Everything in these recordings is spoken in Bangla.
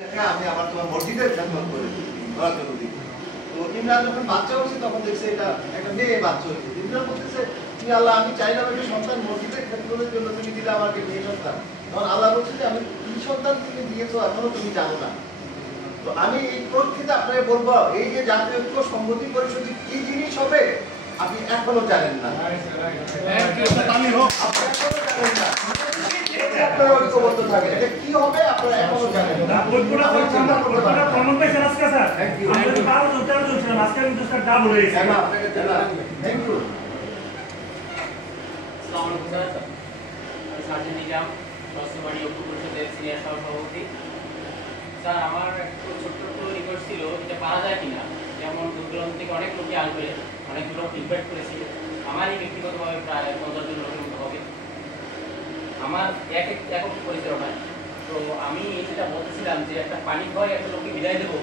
আমি আবার তোমার মসজিদের খেদমত করে ধরার জন্য দিই। তো ইমরান যখন বাচ্চা হচ্ছে তখন দেখছে এটা একটা মেয়ে বাচ্চা হচ্ছে। ইমরান বলতেছে তুমি আল্লাহ আমি চাইলাম একটা সন্তান মসজিদের খেদমতের জন্য তুমি দিলে আমাকে মেয়ে সন্তান। তখন আল্লাহ বলছে যে আমি কি সন্তান তুমি দিয়েছো এখনো তুমি জানো না। তো আমি এই পরীক্ষিতে আপনাকে বলবো এই যে জাতীয় ঐক্য সংহতি পরিষদে কি জিনিস হবে আপনি এখনো জানেন না। আপনারা ঐক্যবদ্ধ থাকেন এটা কি হবে আপনারা এখনো জানেন না। স্যার আমার একটু ছোট্ট রিকোয়েস্ট ছিল এটা পারা যায় কিনা, যেমন দূরদূরান্ত থেকে অনেক লোকই আসবে, অনেকগুলো ইনভাইট করেছি, আমারই ব্যক্তিগতভাবে প্রায় 50 জন লোকের মতো হবে, আমার একক পরিচয় নয়। তো আমি যেটা বলতেছিলাম যে একটা পানি খাওয়াই একটা লোককে বিদায় দেবো,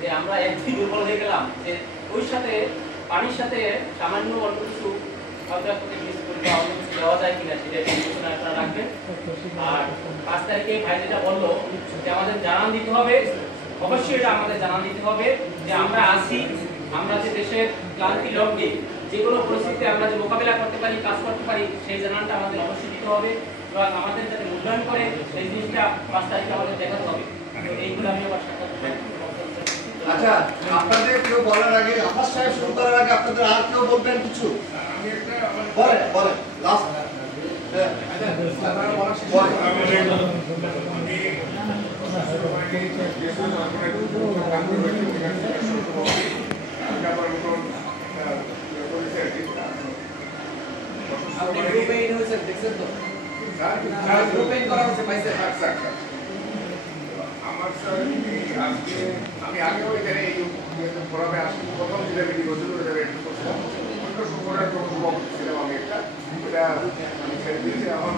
যে আমরা একদিন দুর্বল হয়ে গেলাম, যে ওই সাথে পানির সাথে সামান্য অল্প কিছু দেওয়া যায় কিনা সেটা বিবেচনা আপনারা রাখবেন। আর 5 তারিখে ভাই যেটা বললো যে আমাদের জানান দিতে হবে, অবশ্যই এটা আমাদের জানান দিতে হবে যে আমরা আছি, আমরা যে দেশের ক্লান্তি লগ্নে যে কোনো পরিস্থিতিতে আমরা যে মোকাবেলা করতে পারি, কাজ করতে পারি, সেই জানানটা আমাদের অবশ্যই দিতে হবে এবং আমাদের যাতে মূল্যায়ন করে সেই জিনিসটা 5 তারিখে আমাদের দেখাতে হবে। এইগুলো আমি আবার আচ্ছা, আপনাদের কেউ বলার আগে আফাস সাহেব শুরু করার আগে আপনাদের আর কেউ বলবেন কিছু? বলেন বলেন লাস্ট। আমি আগেও এখানে এই ফোরামে আসি, প্রথম যেটা মিটিং হচ্ছিল ওটা রেডি করছিলাম, অন্য সময় ছিলাম আমি একটা, ওটা আমি ছেড়ে দিয়েছি। আমার